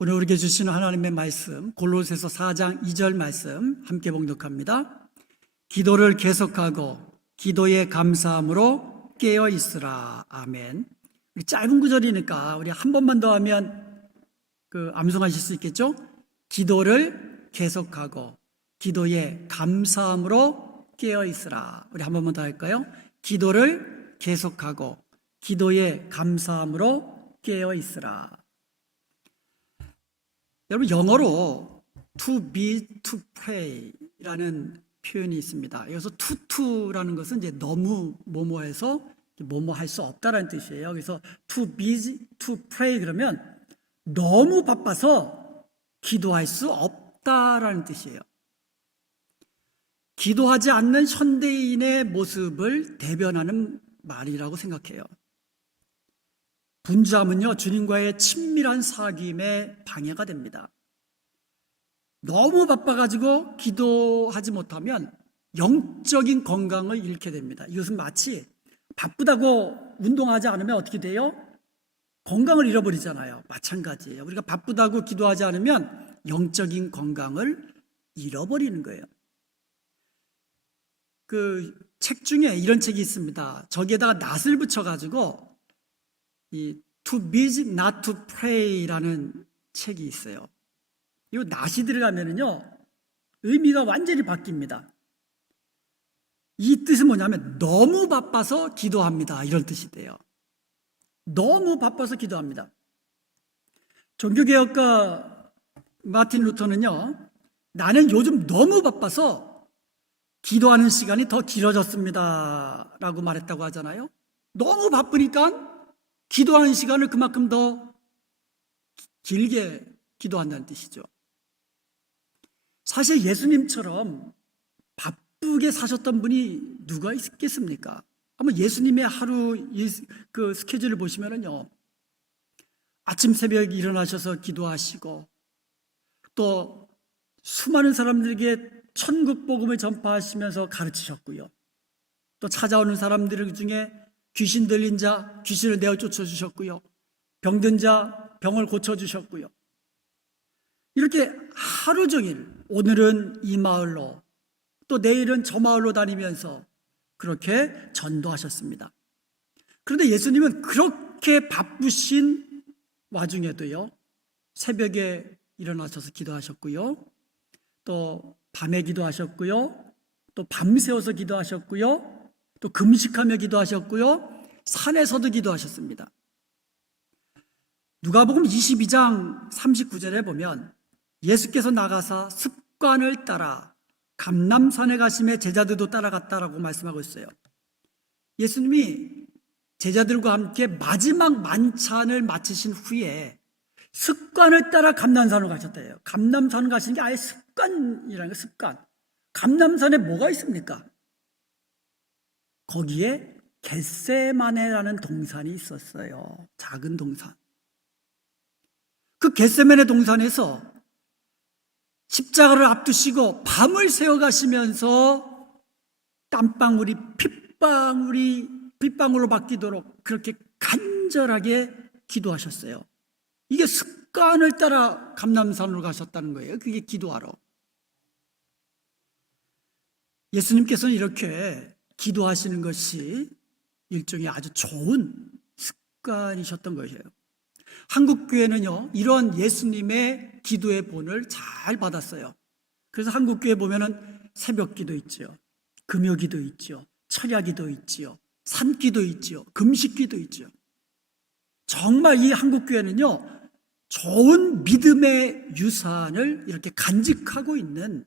오늘 우리에게 주시는 하나님의 말씀, 골로새서 4장 2절 말씀 함께 봉독합니다. 기도를 계속하고 기도에 감사함으로 깨어 있으라. 아멘. 우리 짧은 구절이니까 우리 한 번만 더 하면 암송하실 수 있겠죠? 기도를 계속하고 기도에 감사함으로 깨어 있으라. 우리 한 번만 더 할까요? 기도를 계속하고 기도에 감사함으로 깨어 있으라. 여러분, 영어로 to be to pray라는 표현이 있습니다. 여기서 to라는 것은 이제 너무 뭐뭐해서 뭐뭐 할 수 없다라는 뜻이에요. 그래서 to be to pray 그러면 너무 바빠서 기도할 수 없다라는 뜻이에요. 기도하지 않는 현대인의 모습을 대변하는 말이라고 생각해요. 분주함은요, 주님과의 친밀한 사귐에 방해가 됩니다. 너무 바빠가지고 기도하지 못하면 영적인 건강을 잃게 됩니다. 이것은 마치 바쁘다고 운동하지 않으면 어떻게 돼요? 건강을 잃어버리잖아요. 마찬가지예요. 우리가 바쁘다고 기도하지 않으면 영적인 건강을 잃어버리는 거예요. 책 중에 이런 책이 있습니다. 저기에다가 낫을 붙여가지고 이 To Busy Not to Pray라는 책이 있어요. 이 낫이 들어가면은요 의미가 완전히 바뀝니다. 이 뜻은 뭐냐면 너무 바빠서 기도합니다, 이런 뜻이 돼요. 너무 바빠서 기도합니다. 종교개혁가 마틴 루터는요, 나는 요즘 너무 바빠서 기도하는 시간이 더 길어졌습니다 라고 말했다고 하잖아요. 너무 바쁘니까 기도하는 시간을 그만큼 더 길게 기도한다는 뜻이죠. 사실 예수님처럼 바쁘게 사셨던 분이 누가 있겠습니까? 한번 예수님의 하루 스케줄을 보시면은요, 아침 새벽에 일어나셔서 기도하시고 또 수많은 사람들에게 천국 복음을 전파하시면서 가르치셨고요. 또 찾아오는 사람들 중에 귀신 들린 자, 귀신을 내어 쫓아주셨고요. 병든 자, 병을 고쳐주셨고요. 이렇게 하루 종일 오늘은 이 마을로 또 내일은 저 마을로 다니면서 그렇게 전도하셨습니다. 그런데 예수님은 그렇게 바쁘신 와중에도요, 새벽에 일어나셔서 기도하셨고요. 또 밤에 기도하셨고요. 또 밤새워서 기도하셨고요. 또 금식하며 기도하셨고요. 산에서도 기도하셨습니다. 누가복음 22장 39절에 보면 예수께서 나가사 습관을 따라 감람산에 가심에 제자들도 따라갔다라고 말씀하고 있어요. 예수님이 제자들과 함께 마지막 만찬을 마치신 후에 습관을 따라 감람산으로 가셨대요. 감람산을 가시는 게 아예 습관이라는 거예요. 습관. 감람산에 뭐가 있습니까? 거기에 겟세마네라는 동산이 있었어요. 작은 동산. 그 겟세마네 동산에서 십자가를 앞두시고 밤을 새워 가시면서 땀방울이 핏방울로 바뀌도록 그렇게 간절하게 기도하셨어요. 이게 습관을 따라 감람산으로 가셨다는 거예요. 그게 기도하러. 예수님께서는 이렇게 기도하시는 것이 일종의 아주 좋은 습관이셨던 것이에요. 한국교회는요, 이런 예수님의 기도의 본을 잘 받았어요. 그래서 한국교회 보면은 새벽기도 있지요, 금요기도 있지요, 철야기도 있지요, 산기도 있지요, 금식기도 있지요. 정말 이 한국교회는요, 좋은 믿음의 유산을 이렇게 간직하고 있는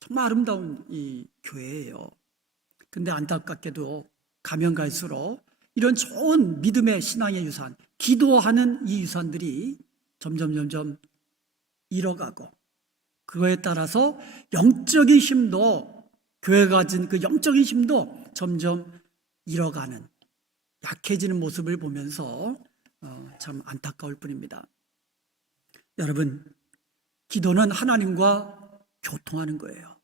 정말 아름다운 이 교회예요. 근데 안타깝게도 가면 갈수록 이런 좋은 믿음의 신앙의 유산, 기도하는 이 유산들이 점점 잃어가고, 그거에 따라서 영적인 힘도, 교회가 가진 그 영적인 힘도 점점 잃어가는, 약해지는 모습을 보면서 참 안타까울 뿐입니다. 여러분, 기도는 하나님과 교통하는 거예요.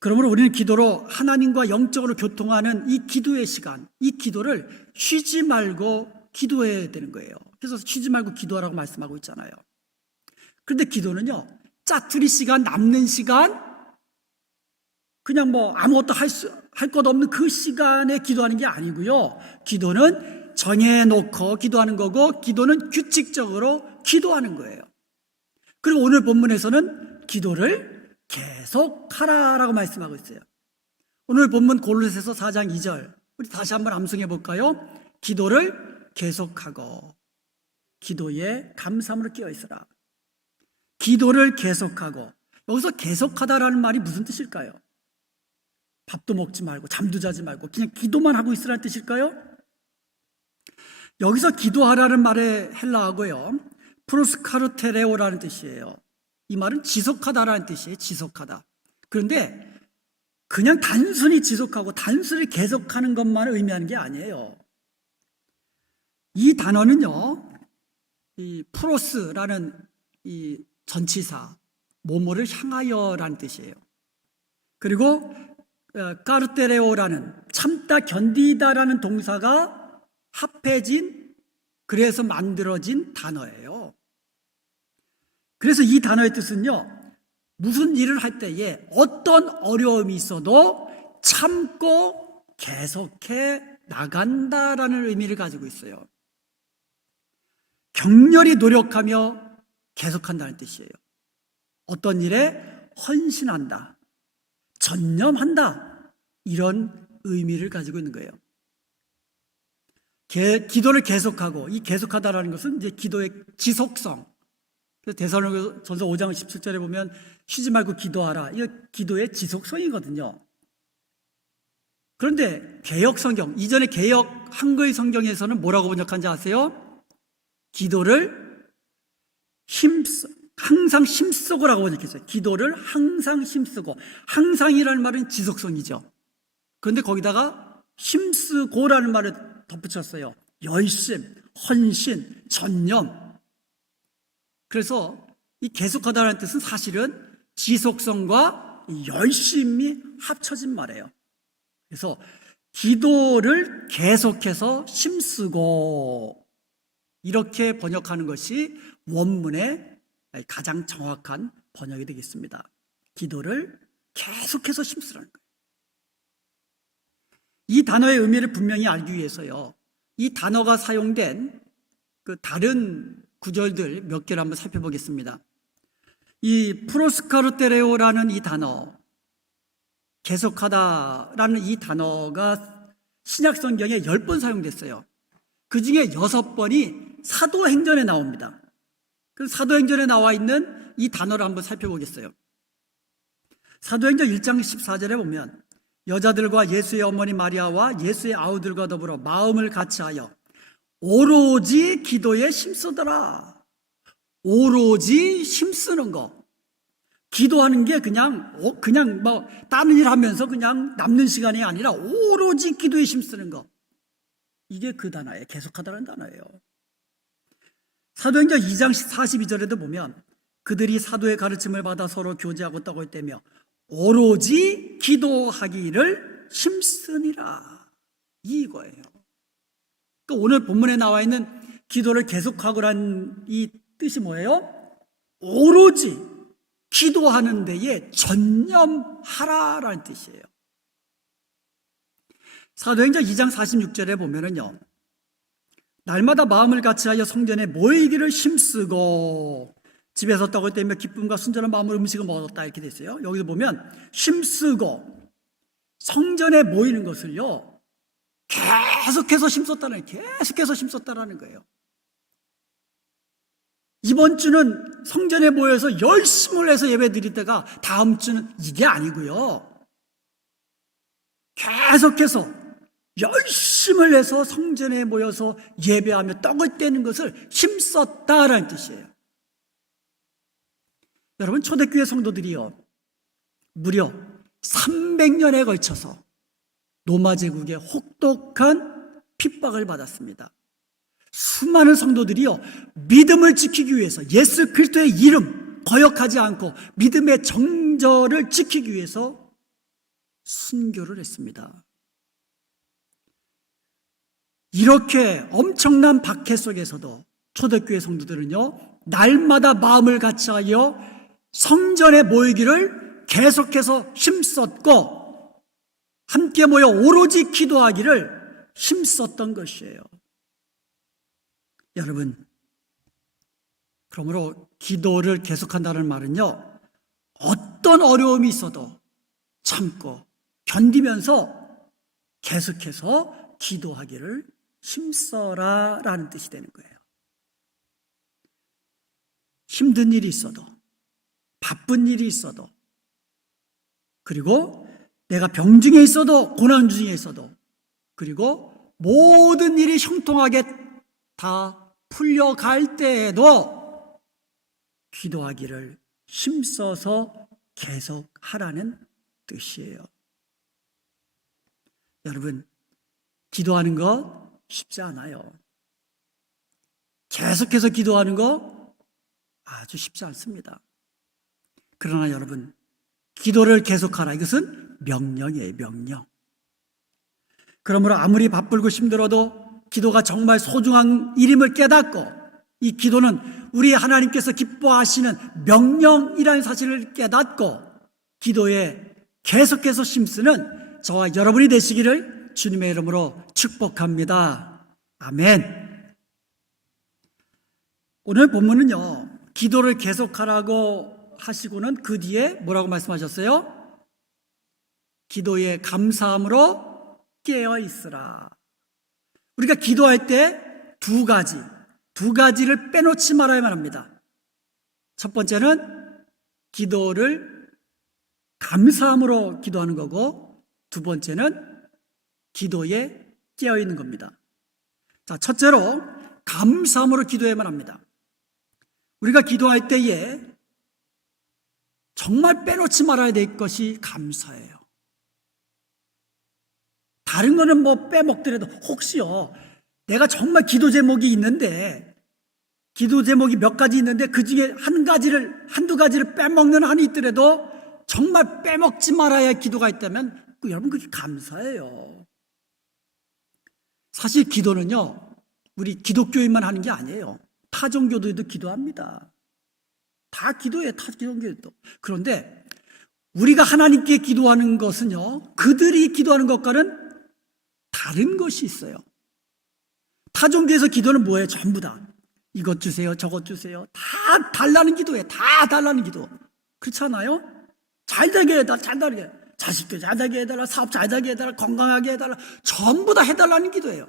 그러므로 우리는 기도로 하나님과 영적으로 교통하는 이 기도의 시간, 이 기도를 쉬지 말고 기도해야 되는 거예요. 그래서 쉬지 말고 기도하라고 말씀하고 있잖아요. 그런데 기도는요, 짜투리 시간, 남는 시간, 그냥 뭐 아무것도 할 것 없는 그 시간에 기도하는 게 아니고요. 기도는 정해놓고 기도하는 거고, 기도는 규칙적으로 기도하는 거예요. 그리고 오늘 본문에서는 기도를 계속하라라고 말씀하고 있어요. 오늘 본문 골로새서 4장 2절, 우리 다시 한번 암송해 볼까요? 기도를 계속하고 기도에 감사함으로 깨어 있으라. 기도를 계속하고, 여기서 계속하다라는 말이 무슨 뜻일까요? 밥도 먹지 말고 잠도 자지 말고 그냥 기도만 하고 있으라는 뜻일까요? 여기서 기도하라는 말의 헬라어고요, 프로스카르테레오라는 뜻이에요. 이 말은 지속하다라는 뜻이에요. 지속하다. 그런데 그냥 단순히 지속하고 단순히 계속하는 것만 의미하는 게 아니에요. 이 단어는요, 이 프로스라는 이 전치사, 뭐뭐를 향하여라는 뜻이에요. 그리고 까르테레오라는 참다, 견디다라는 동사가 합해진, 그래서 만들어진 단어예요. 그래서 이 단어의 뜻은요, 무슨 일을 할 때에 어떤 어려움이 있어도 참고 계속해 나간다라는 의미를 가지고 있어요. 격렬히 노력하며 계속한다는 뜻이에요. 어떤 일에 헌신한다, 전념한다, 이런 의미를 가지고 있는 거예요. 기도를 계속하고, 이 계속하다라는 것은 이제 기도의 지속성. 그래서 데살로니가전서 5장 17절에 보면 쉬지 말고 기도하라, 이거 기도의 지속성이거든요. 그런데 개역 성경, 이전에 개역 한글 성경에서는 뭐라고 번역한지 아세요? 기도를 항상 힘쓰고라고 번역했어요. 기도를 항상 힘쓰고, 항상이라는 말은 지속성이죠. 그런데 거기다가 힘쓰고라는 말을 덧붙였어요. 열심, 헌신, 전념. 그래서 이 계속하다라는 뜻은 사실은 지속성과 열심이 합쳐진 말이에요. 그래서 기도를 계속해서 힘쓰고, 이렇게 번역하는 것이 원문의 가장 정확한 번역이 되겠습니다. 기도를 계속해서 힘쓰라는 거예요. 이 단어의 의미를 분명히 알기 위해서요, 이 단어가 사용된 그 다른 구절들 몇 개를 한번 살펴보겠습니다. 이 프로스카르테레오라는 이 단어, 계속하다라는 이 단어가 신약 성경에 10번 사용됐어요. 그 중에 6번이 사도행전에 나옵니다. 그래서 사도행전에 나와 있는 이 단어를 한번 살펴보겠어요. 사도행전 1장 14절에 보면 여자들과 예수의 어머니 마리아와 예수의 아우들과 더불어 마음을 같이하여 오로지 기도에 힘쓰더라. 오로지 힘쓰는 거. 기도하는 게 그냥 뭐 다른 일 하면서 그냥 남는 시간이 아니라 오로지 기도에 힘쓰는 거. 이게 그 단어예요. 계속하다는 단어예요. 사도행전 2장 42절에도 보면 그들이 사도의 가르침을 받아 서로 교제하고 떡을 떼며 오로지 기도하기를 힘쓰니라, 이거예요. 그러니까 오늘 본문에 나와 있는 기도를 계속하고란 이 뜻이 뭐예요? 오로지 기도하는 데에 전념하라라는 뜻이에요. 사도행전 2장 46절에 보면은요, 날마다 마음을 같이하여 성전에 모이기를 힘쓰고 집에서 떡을 떼며 기쁨과 순전한 마음으로 음식을 먹었다, 이렇게 됐어요. 여기서 보면 힘쓰고 성전에 모이는 것을요, 계속해서 힘썼다라는 거예요. 이번 주는 성전에 모여서 열심을 해서 예배 드릴 때가 다음 주는 이게 아니고요, 계속해서 열심을 해서 성전에 모여서 예배하며 떡을 떼는 것을 힘썼다라는 뜻이에요. 여러분, 초대교회 성도들이요, 무려 300년에 걸쳐서 로마 제국의 혹독한 핍박을 받았습니다. 수많은 성도들이요, 믿음을 지키기 위해서, 예수 그리스도의 이름 거역하지 않고 믿음의 정절을 지키기 위해서 순교를 했습니다. 이렇게 엄청난 박해 속에서도 초대교회 성도들은요, 날마다 마음을 같이하여 성전에 모이기를 계속해서 힘썼고 함께 모여 오로지 기도하기를 힘썼던 것이에요. 여러분, 그러므로 기도를 계속한다는 말은요, 어떤 어려움이 있어도 참고 견디면서 계속해서 기도하기를 힘써라 라는 뜻이 되는 거예요. 힘든 일이 있어도, 바쁜 일이 있어도, 그리고 내가 병 중에 있어도, 고난 중에 있어도, 그리고 모든 일이 형통하게 다 풀려갈 때에도 기도하기를 힘써서 계속 하라는 뜻이에요. 여러분, 기도하는 것 쉽지 않아요. 계속해서 기도하는 거 아주 쉽지 않습니다. 그러나 여러분, 기도를 계속하라. 이것은 명령이에요, 명령. 그러므로 아무리 바쁘고 힘들어도 기도가 정말 소중한 일임을 깨닫고 이 기도는 우리 하나님께서 기뻐하시는 명령이라는 사실을 깨닫고 기도에 계속해서 힘쓰는 저와 여러분이 되시기를 주님의 이름으로 축복합니다. 아멘. 오늘 본문은요, 기도를 계속하라고 하시고는 그 뒤에 뭐라고 말씀하셨어요? 기도에 감사함으로 깨어 있으라. 우리가 기도할 때 두 가지를 빼놓지 말아야만 합니다. 첫 번째는 기도를 감사함으로 기도하는 거고, 두 번째는 기도에 깨어 있는 겁니다. 자, 첫째로 감사함으로 기도해야만 합니다. 우리가 기도할 때에 정말 빼놓지 말아야 될 것이 감사예요. 다른 거는 뭐 빼먹더라도 혹시요, 내가 정말 기도 제목이 있는데, 기도 제목이 몇 가지 있는데 그 중에 한두 가지를 빼먹는 한이 있더라도 정말 빼먹지 말아야 할 기도가 있다면 여러분 그게 감사예요. 사실 기도는요, 우리 기독교인만 하는 게 아니에요. 타종교도도 기도합니다. 다 기도해요, 타종교도. 그런데 우리가 하나님께 기도하는 것은요, 그들이 기도하는 것과는 다른 것이 있어요. 타종교에서 기도는 뭐예요? 전부 다 이것 주세요, 저것 주세요. 다 달라는 기도예요. 다 달라는 기도. 그렇지 않아요? 잘 되게 해달라, 잘 되게, 자식도 잘 되게 해달라, 사업 잘 되게 해달라, 건강하게 해달라, 전부 다 해달라는 기도예요.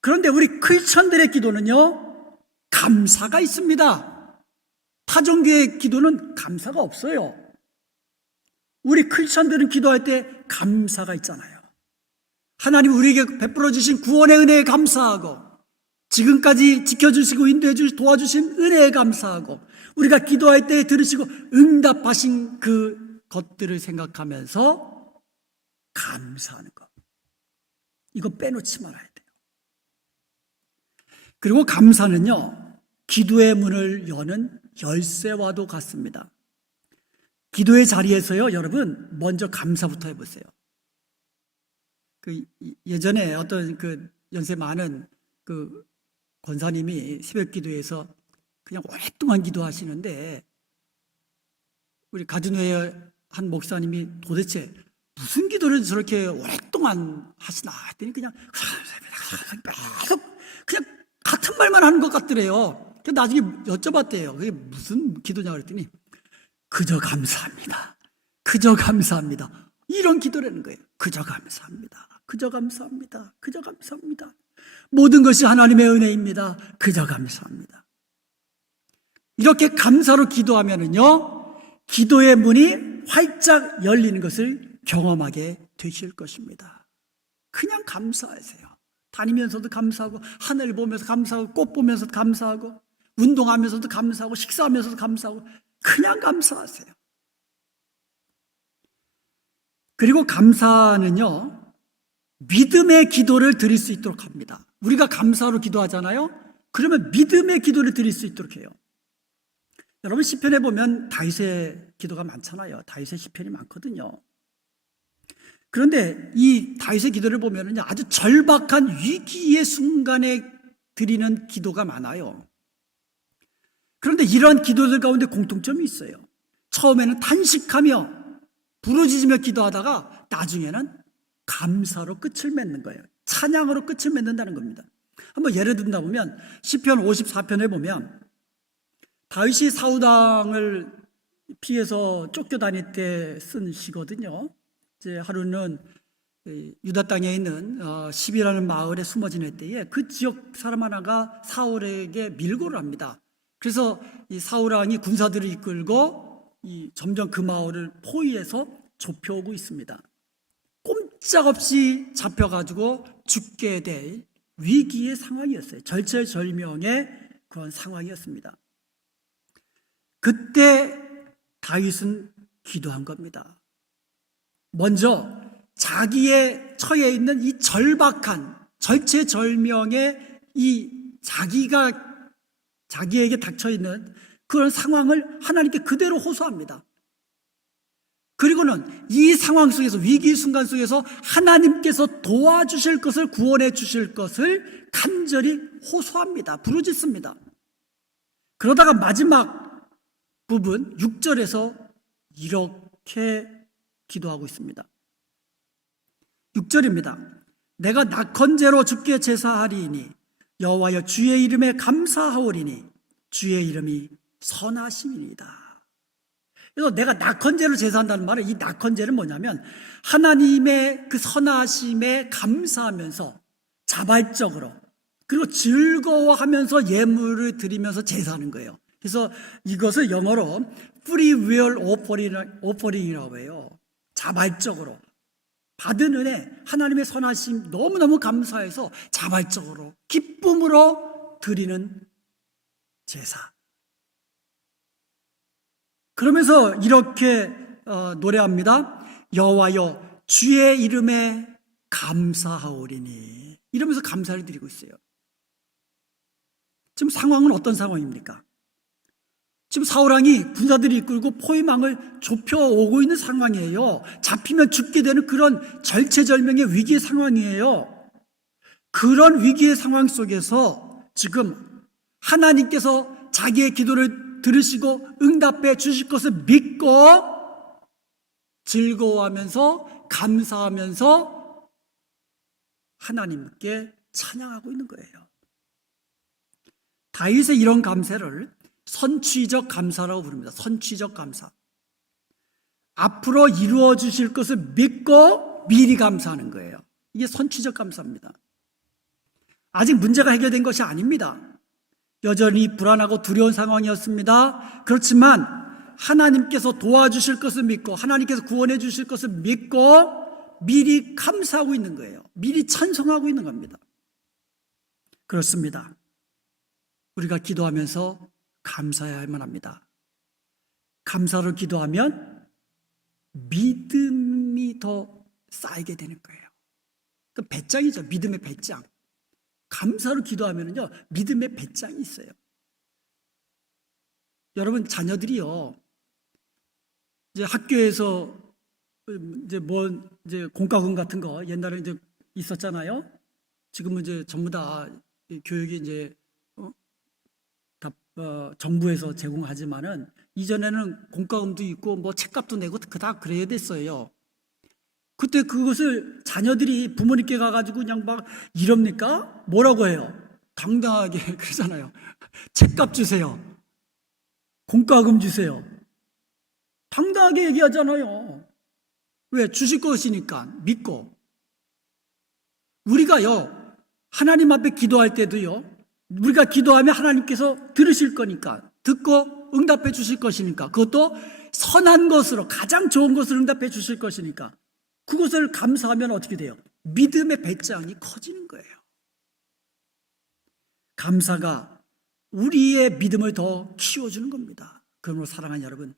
그런데 우리 크리스천들의 기도는요, 감사가 있습니다. 타종교의 기도는 감사가 없어요. 우리 크리스천들은 기도할 때 감사가 있잖아요. 하나님 우리에게 베풀어 주신 구원의 은혜에 감사하고, 지금까지 지켜주시고 인도해 주시고 도와주신 은혜에 감사하고, 우리가 기도할 때 들으시고 응답하신 그 것들을 생각하면서 감사하는 것, 이거 빼놓지 말아야 돼요. 그리고 감사는요, 기도의 문을 여는 열쇠와도 같습니다. 기도의 자리에서요, 여러분 먼저 감사부터 해보세요. 예전에 어떤 연세 많은 권사님이 새벽 기도에서 그냥 오랫동안 기도하시는데, 우리 가진회의 한 목사님이 도대체 무슨 기도를 저렇게 오랫동안 하시나 했더니 그냥 그냥 같은 말만 하는 것 같더래요. 나중에 여쭤봤대요. 그게 무슨 기도냐 그랬더니 그저 감사합니다. 그저 감사합니다. 이런 기도라는 거예요. 그저 감사합니다. 그저 감사합니다. 그저 감사합니다. 모든 것이 하나님의 은혜입니다. 그저 감사합니다. 이렇게 감사로 기도하면은요, 기도의 문이 활짝 열리는 것을 경험하게 되실 것입니다. 그냥 감사하세요. 다니면서도 감사하고, 하늘 보면서 감사하고, 꽃 보면서도 감사하고, 운동하면서도 감사하고, 식사하면서도 감사하고, 그냥 감사하세요. 그리고 감사는요, 믿음의 기도를 드릴 수 있도록 합니다. 우리가 감사로 기도하잖아요. 그러면 믿음의 기도를 드릴 수 있도록 해요. 여러분 시편에 보면 다윗의 기도가 많잖아요. 다윗의 시편이 많거든요. 그런데 이 다윗의 기도를 보면은 아주 절박한 위기의 순간에 드리는 기도가 많아요. 그런데 이러한 기도들 가운데 공통점이 있어요. 처음에는 탄식하며 부르짖으며 기도하다가 나중에는 감사로 끝을 맺는 거예요. 찬양으로 끝을 맺는다는 겁니다. 한번 예를 든다 보면 시편 54편에 보면 다윗이 사울 왕을 피해서 쫓겨다닐 때 쓴 시거든요. 이제 하루는 유다 땅에 있는 십이라는 마을에 숨어 지낼 때에 그 지역 사람 하나가 사울에게 밀고를 합니다. 그래서 이 사울 왕이 군사들을 이끌고 점점 그 마을을 포위해서 좁혀오고 있습니다. 꼼짝없이 잡혀가지고 죽게 될 위기의 상황이었어요. 절체절명의 그런 상황이었습니다. 그때 다윗은 기도한 겁니다. 먼저 자기의 처해 있는 이 절박한 절체절명의 이 자기에게 닥쳐 있는 그런 상황을 하나님께 그대로 호소합니다. 그리고는 이 상황 속에서 위기 순간 속에서 하나님께서 도와주실 것을 구원해 주실 것을 간절히 호소합니다. 부르짖습니다. 그러다가 마지막 부분 6절에서 이렇게 기도하고 있습니다. 6절입니다. 내가 낙헌제로 주께 제사하리니 여호와여 주의 이름에 감사하오리니 주의 이름이 선하심이니이다. 그래서 내가 낙헌제로 제사한다는 말은 이 낙헌제는 뭐냐면 하나님의 그 선하심에 감사하면서 자발적으로 그리고 즐거워하면서 예물을 드리면서 제사하는 거예요. 그래서 이것을 영어로 free will offering이라고 해요. 자발적으로 받은 은혜, 하나님의 선하심 너무너무 감사해서 자발적으로 기쁨으로 드리는 제사. 그러면서 이렇게 노래합니다. 여호와여 주의 이름에 감사하오리니. 이러면서 감사를 드리고 있어요. 지금 상황은 어떤 상황입니까? 지금 사울왕이 군사들이 이끌고 포위망을 좁혀오고 있는 상황이에요. 잡히면 죽게 되는 그런 절체절명의 위기의 상황이에요. 그런 위기의 상황 속에서 지금 하나님께서 자기의 기도를 들으시고 응답해 주실 것을 믿고 즐거워하면서 감사하면서 하나님께 찬양하고 있는 거예요. 다윗의 이런 감사를 선취적 감사라고 부릅니다. 선취적 감사. 앞으로 이루어 주실 것을 믿고 미리 감사하는 거예요. 이게 선취적 감사입니다. 아직 문제가 해결된 것이 아닙니다. 여전히 불안하고 두려운 상황이었습니다. 그렇지만 하나님께서 도와주실 것을 믿고 하나님께서 구원해 주실 것을 믿고 미리 감사하고 있는 거예요. 미리 찬송하고 있는 겁니다. 그렇습니다. 우리가 기도하면서 감사해야만 합니다. 감사로 기도하면 믿음이 더 쌓이게 되는 거예요. 그 배짱이죠. 믿음의 배짱. 감사로 기도하면요, 믿음의 배짱이 있어요. 여러분 자녀들이요, 이제 학교에서 이제 공과금 같은 거 옛날에 이제 있었잖아요. 지금은 이제 전부 다 교육이 이제 정부에서 제공하지만은 이전에는 공과금도 있고 뭐 책값도 내고 다 그래야 됐어요. 그때 그것을 자녀들이 부모님께 가가지고 그냥 막 이럽니까? 뭐라고 해요? 당당하게 그러잖아요. 책값 주세요. 공과금 주세요. 당당하게 얘기하잖아요. 왜? 주실 것이니까 믿고. 우리가요, 하나님 앞에 기도할 때도요, 우리가 기도하면 하나님께서 들으실 거니까, 듣고 응답해 주실 것이니까, 그것도 선한 것으로, 가장 좋은 것을 응답해 주실 것이니까, 그것을 감사하면 어떻게 돼요? 믿음의 배짱이 커지는 거예요. 감사가 우리의 믿음을 더 키워주는 겁니다. 그러므로 사랑하는 여러분,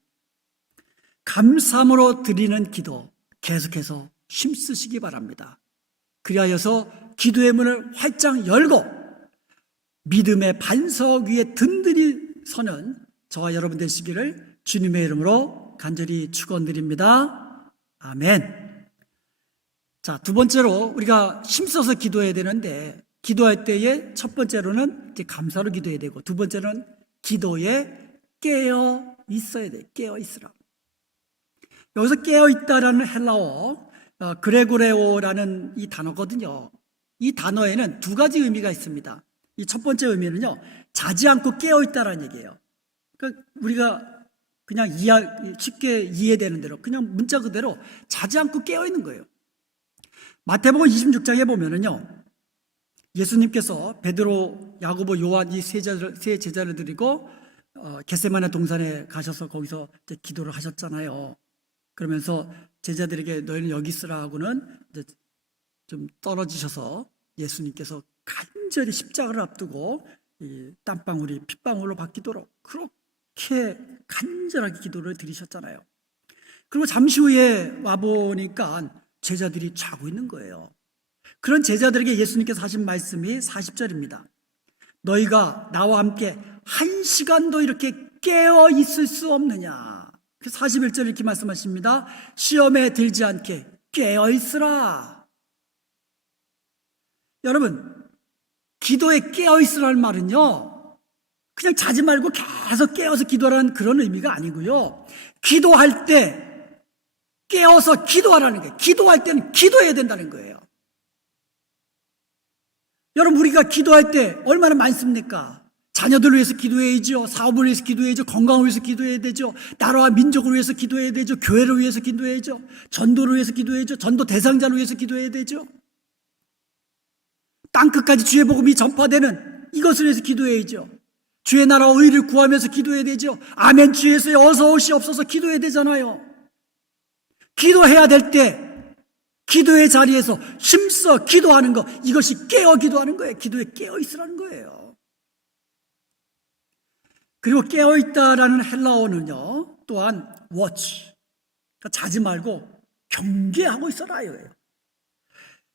감사함으로 드리는 기도 계속해서 힘쓰시기 바랍니다. 그리하여서 기도의 문을 활짝 열고 믿음의 반석 위에 든든히 서는 저와 여러분 되시기를 주님의 이름으로 간절히 축원드립니다. 아멘. 자, 두 번째로 우리가 힘써서 기도해야 되는데, 기도할 때에 첫 번째로는 이제 감사로 기도해야 되고, 두 번째는 기도에 깨어 있어야 돼. 깨어 있으라. 여기서 깨어 있다라는 헬라어 그레고레오라는 이 단어거든요. 이 단어에는 두 가지 의미가 있습니다. 이 첫 번째 의미는요, 자지 않고 깨어 있다라는 얘기예요. 그러니까 우리가 그냥 쉽게 이해되는 대로 그냥 문자 그대로 자지 않고 깨어 있는 거예요. 마태복음 26장에 보면은요, 예수님께서 베드로, 야고보, 요한 이 세 제자를 드리고 겟세마네 동산에 가셔서 거기서 이제 기도를 하셨잖아요. 그러면서 제자들에게 너희는 여기 있으라 하고는 이제 좀 떨어지셔서 예수님께서 간절히 십자가를 앞두고 이 땀방울이 핏방울로 바뀌도록 그렇게 간절하게 기도를 드리셨잖아요. 그리고 잠시 후에 와보니까 제자들이 자고 있는 거예요. 그런 제자들에게 예수님께서 하신 말씀이 40절입니다. 너희가 나와 함께 1시간도 이렇게 깨어 있을 수 없느냐. 41절 이렇게 말씀하십니다. 시험에 들지 않게 깨어 있으라. 여러분, 기도에 깨어 있으라는 말은요, 그냥 자지 말고 계속 깨어서 기도하라는 그런 의미가 아니고요, 기도할 때 깨어서 기도하라는 거예요. 기도할 때는 기도해야 된다는 거예요. 여러분, 우리가 기도할 때 얼마나 많습니까? 자녀들을 위해서 기도해야죠. 사업을 위해서 기도해야죠. 건강을 위해서 기도해야 되죠. 나라와 민족을 위해서 기도해야 되죠. 교회를 위해서 기도해야죠. 전도를 위해서 기도해야죠. 전도 대상자를 위해서 기도해야 되죠. 땅끝까지 주의 복음이 전파되는 이것을 위해서 기도해야죠. 주의 나라와 의를 구하면서 기도해야 되죠. 아멘 주에서 어서 오시옵소서 기도해야 되잖아요. 기도해야 될 때 기도의 자리에서 힘써 기도하는 것, 이것이 깨어 기도하는 거예요. 기도에 깨어 있으라는 거예요. 그리고 깨어 있다라는 헬라어는요, 또한 watch, 그러니까 자지 말고 경계하고 있어라 이거예요.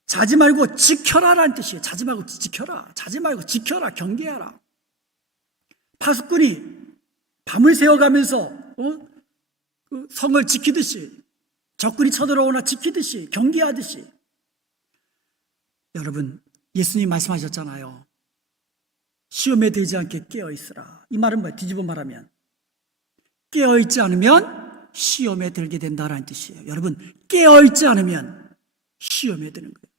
자지 말고 지켜라라는 뜻이에요. 자지 말고 지켜라. 자지 말고 지켜라. 경계하라. 파수꾼이 밤을 새워가면서 그 성을 지키듯이, 적군이 쳐들어오나 지키듯이, 경계하듯이. 여러분, 예수님이 말씀하셨잖아요. 시험에 들지 않게 깨어있으라. 이 말은 뭐예요? 뒤집어 말하면 깨어있지 않으면 시험에 들게 된다라는 뜻이에요. 여러분, 깨어있지 않으면 시험에 드는 거예요.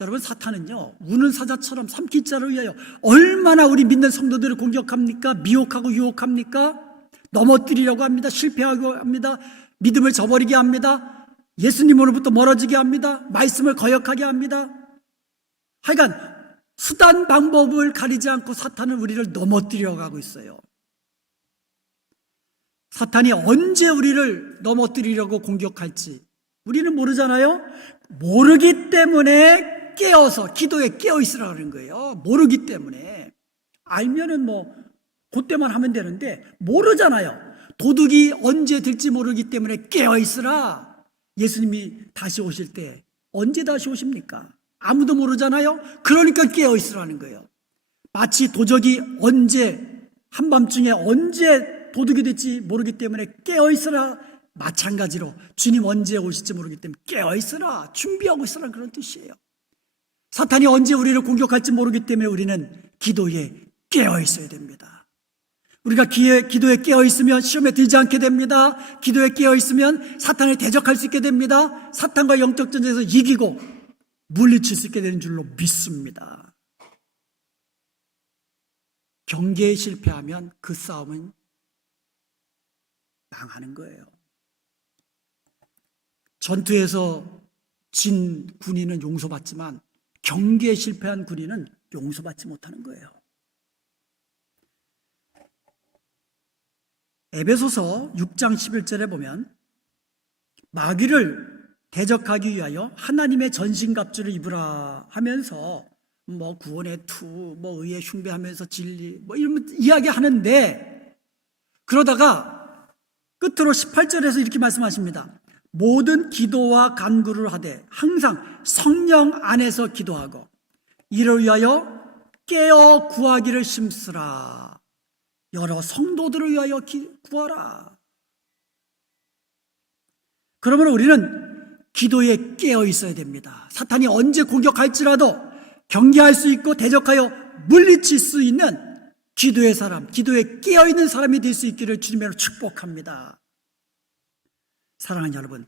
여러분, 사탄은요, 우는 사자처럼 삼킬 자를 위하여 얼마나 우리 믿는 성도들을 공격합니까? 미혹하고 유혹합니까? 넘어뜨리려고 합니다. 실패하고 합니다. 믿음을 저버리게 합니다. 예수님으로부터 멀어지게 합니다. 말씀을 거역하게 합니다. 하여간 수단 방법을 가리지 않고 사탄은 우리를 넘어뜨리려고 하고 있어요. 사탄이 언제 우리를 넘어뜨리려고 공격할지 우리는 모르잖아요. 모르기 때문에 깨어서 기도에 깨어 있으라는 거예요. 모르기 때문에. 알면은 뭐 그때만 하면 되는데 모르잖아요. 도둑이 언제 들지 모르기 때문에 깨어 있으라. 예수님이 다시 오실 때 언제 다시 오십니까? 아무도 모르잖아요. 그러니까 깨어 있으라는 거예요. 마치 도적이 언제 한밤중에 언제 도둑이 될지 모르기 때문에 깨어 있으라. 마찬가지로 주님 언제 오실지 모르기 때문에 깨어 있으라. 준비하고 있으라 그런 뜻이에요. 사탄이 언제 우리를 공격할지 모르기 때문에 우리는 기도에 깨어 있어야 됩니다. 우리가 기도에 깨어 있으면 시험에 들지 않게 됩니다. 기도에 깨어 있으면 사탄을 대적할 수 있게 됩니다. 사탄과 영적 전쟁에서 이기고 물리칠 수 있게 되는 줄로 믿습니다. 경계에 실패하면 그 싸움은 망하는 거예요. 전투에서 진 군인은 용서받지만 경계에 실패한 군인은 용서받지 못하는 거예요. 에베소서 6장 11절에 보면 마귀를 대적하기 위하여 하나님의 전신갑주를 입으라 하면서 뭐 구원의 투, 뭐 의의 흉배하면서 진리, 뭐 이런 이야기하는데 그러다가 끝으로 18절에서 이렇게 말씀하십니다. 모든 기도와 간구를 하되 항상 성령 안에서 기도하고 이를 위하여 깨어 구하기를 힘쓰라. 여러 성도들을 위하여 구하라. 그러면 우리는 기도에 깨어 있어야 됩니다. 사탄이 언제 공격할지라도 경계할 수 있고 대적하여 물리칠 수 있는 기도의 사람, 기도에 깨어 있는 사람이 될 수 있기를 주님으로 축복합니다. 사랑하는 여러분,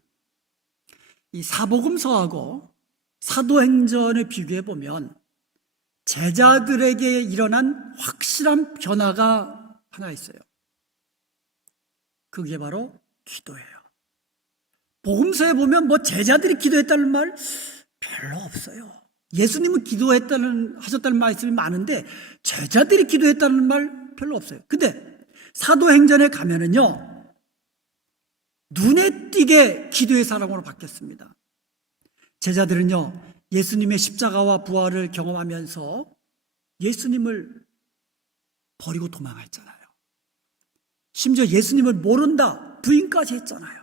이 사복음서하고 사도행전을 비교해 보면 제자들에게 일어난 확실한 변화가 하나 있어요. 그게 바로 기도예요. 복음서에 보면 제자들이 기도했다는 말 별로 없어요. 예수님은 하셨다는 말씀이 많은데 제자들이 기도했다는 말 별로 없어요. 근데 사도행전에 가면은요, 눈에 띄게 기도의 사람으로 바뀌었습니다. 제자들은요, 예수님의 십자가와 부활을 경험하면서 예수님을 버리고 도망했잖아요. 심지어 예수님을 모른다 부인까지 했잖아요.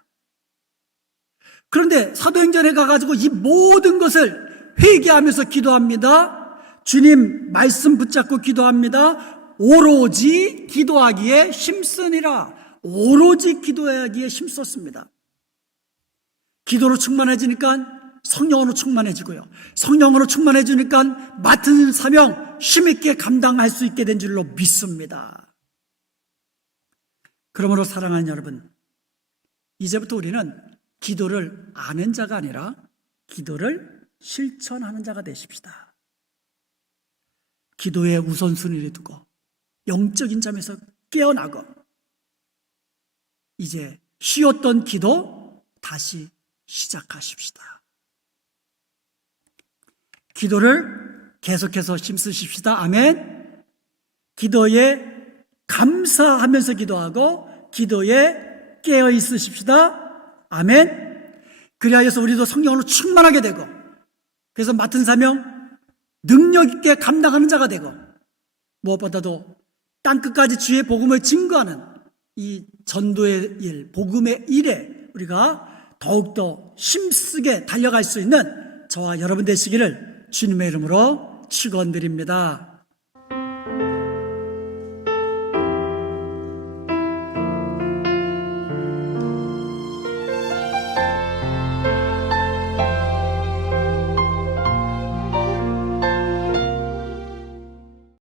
그런데 사도행전에 가가지고 이 모든 것을 회개하면서 기도합니다. 주님 말씀 붙잡고 기도합니다. 오로지 기도하기에 힘쓰니라. 오로지 기도하기에 힘썼습니다. 기도로 충만해지니까 성령으로 충만해지고요. 성령으로 충만해지니까 맡은 사명 힘있게 감당할 수 있게 된 줄로 믿습니다. 그러므로 사랑하는 여러분, 이제부터 우리는 기도를 아는 자가 아니라 기도를 실천하는 자가 되십시다. 기도의 우선순위를 두고 영적인 점에서 깨어나고 이제 쉬었던 기도 다시 시작하십시다. 기도를 계속해서 힘쓰십시다. 아멘. 기도에 감사하면서 기도하고 기도에 깨어 있으십시다. 아멘. 그리하여서 우리도 성령으로 충만하게 되고 그래서 맡은 사명 능력 있게 감당하는 자가 되고 무엇보다도 땅끝까지 주의 복음을 증거하는 이 전도의 일, 복음의 일에 우리가 더욱더 힘쓰게 달려갈 수 있는 저와 여러분 되시기를 주님의 이름으로 축원드립니다.